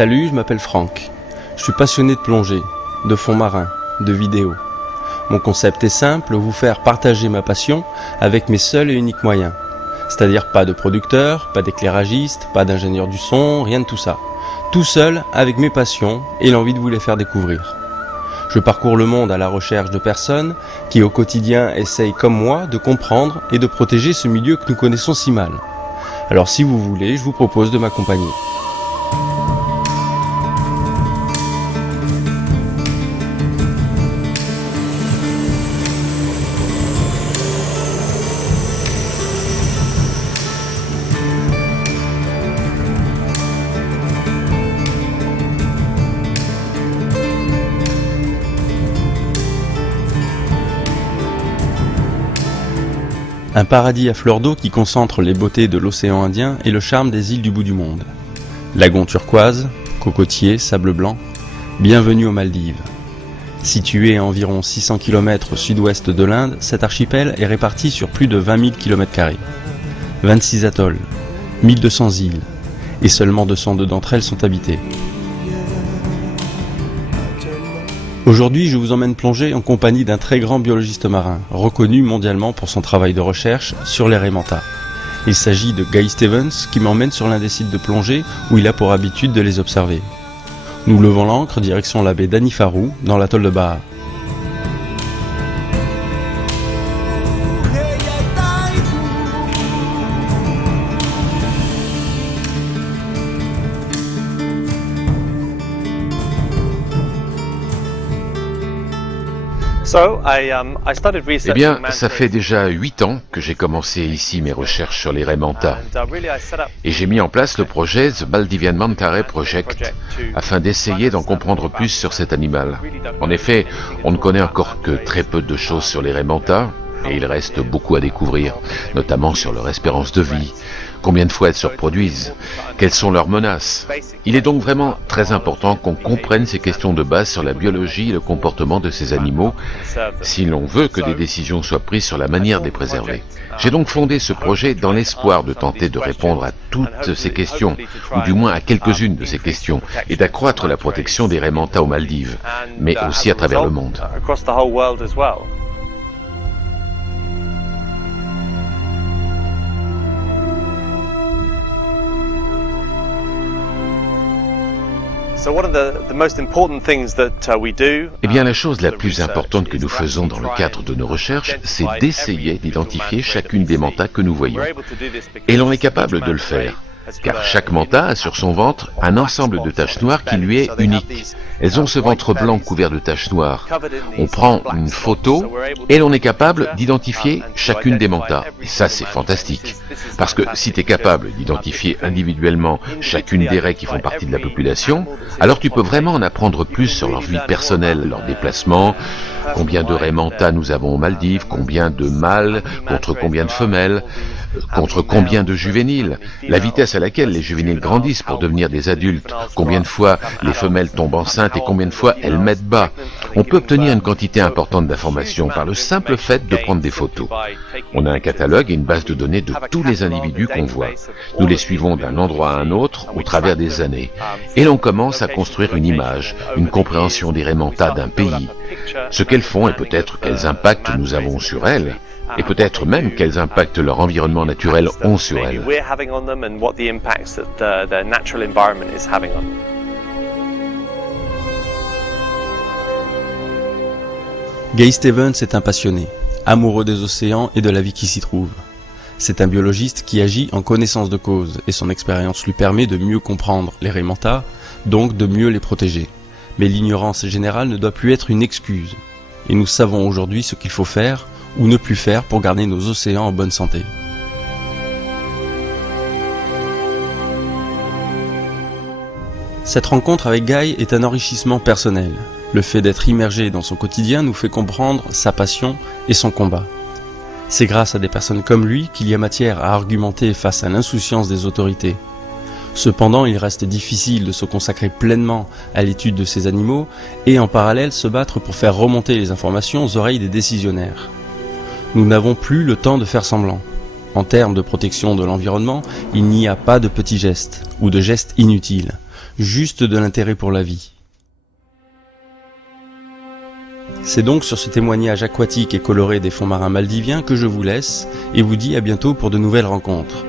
Salut, je m'appelle Franck. Je suis passionné de plongée, de fond marin, de vidéo. Mon concept est simple, vous faire partager ma passion avec mes seuls et uniques moyens. C'est-à-dire pas de producteur, pas d'éclairagiste, pas d'ingénieur du son, rien de tout ça. Tout seul, avec mes passions et l'envie de vous les faire découvrir. Je parcours le monde à la recherche de personnes qui au quotidien essayent comme moi de comprendre et de protéger ce milieu que nous connaissons si mal. Alors si vous voulez, je vous propose de m'accompagner. Un paradis à fleur d'eau qui concentre les beautés de l'océan Indien et le charme des îles du bout du monde. Lagon turquoise, cocotiers, sable blanc, bienvenue aux Maldives. Situé à environ 600 km au sud-ouest de l'Inde, cet archipel est réparti sur plus de 20 000 km². 26 atolls, 1200 îles, et seulement 202 d'entre elles sont habitées. Aujourd'hui, je vous emmène plonger en compagnie d'un très grand biologiste marin, reconnu mondialement pour son travail de recherche sur les raies manta. Il s'agit de Guy Stevens qui m'emmène sur l'un des sites de plongée où il a pour habitude de les observer. Nous levons l'ancre direction la baie d'Anifaru dans l'atoll de Baha. Eh bien, ça fait déjà 8 ans que j'ai commencé ici mes recherches sur les raies manta. Et j'ai mis en place le projet The Maldivian Manta Ray Project afin d'essayer d'en comprendre plus sur cet animal. En effet, on ne connaît encore que très peu de choses sur les raies manta, et il reste beaucoup à découvrir, notamment sur leur espérance de vie, combien de fois elles se reproduisent, quelles sont leurs menaces. Il est donc vraiment très important qu'on comprenne ces questions de base sur la biologie et le comportement de ces animaux, si l'on veut que des décisions soient prises sur la manière de les préserver. J'ai donc fondé ce projet dans l'espoir de tenter de répondre à toutes ces questions, ou du moins à quelques-unes de ces questions, et d'accroître la protection des raies manta aux Maldives, mais aussi à travers le monde. Eh bien, la chose la plus importante que nous faisons dans le cadre de nos recherches, c'est d'essayer d'identifier chacune des mantas que nous voyons. Et l'on est capable de le faire, car chaque manta a sur son ventre un ensemble de taches noires qui lui est unique. Elles ont ce ventre blanc couvert de taches noires. On prend une photo et l'on est capable d'identifier chacune des mantas. Et ça, c'est fantastique. Parce que si tu es capable d'identifier individuellement chacune des raies qui font partie de la population, alors tu peux vraiment en apprendre plus sur leur vie personnelle, leurs déplacements, combien de raies manta nous avons aux Maldives, combien de mâles contre combien de femelles, contre combien de juvéniles, la vitesse à laquelle les juvéniles grandissent pour devenir des adultes, combien de fois les femelles tombent enceintes et combien de fois elles mettent bas. On peut obtenir une quantité importante d'informations par le simple fait de prendre des photos. On a un catalogue et une base de données de tous les individus qu'on voit. Nous les suivons d'un endroit à un autre au travers des années. Et l'on commence à construire une image, une compréhension des raies manta d'un pays, ce qu'elles font et peut-être quels impacts nous avons sur elles. Et peut-être même quels impacts leur environnement naturel ont sur elles. Guy Stevens est un passionné, amoureux des océans et de la vie qui s'y trouve. C'est un biologiste qui agit en connaissance de cause et son expérience lui permet de mieux comprendre les raies manta, donc de mieux les protéger. Mais l'ignorance générale ne doit plus être une excuse. Et nous savons aujourd'hui ce qu'il faut faire ou ne plus faire pour garder nos océans en bonne santé. Cette rencontre avec Guy est un enrichissement personnel. Le fait d'être immergé dans son quotidien nous fait comprendre sa passion et son combat. C'est grâce à des personnes comme lui qu'il y a matière à argumenter face à l'insouciance des autorités. Cependant, il reste difficile de se consacrer pleinement à l'étude de ces animaux et en parallèle se battre pour faire remonter les informations aux oreilles des décisionnaires. Nous n'avons plus le temps de faire semblant. En termes de protection de l'environnement, il n'y a pas de petits gestes ou de gestes inutiles. juste de l'intérêt pour la vie. C'est donc sur ce témoignage aquatique et coloré des fonds marins maldiviens que je vous laisse et vous dis à bientôt pour de nouvelles rencontres.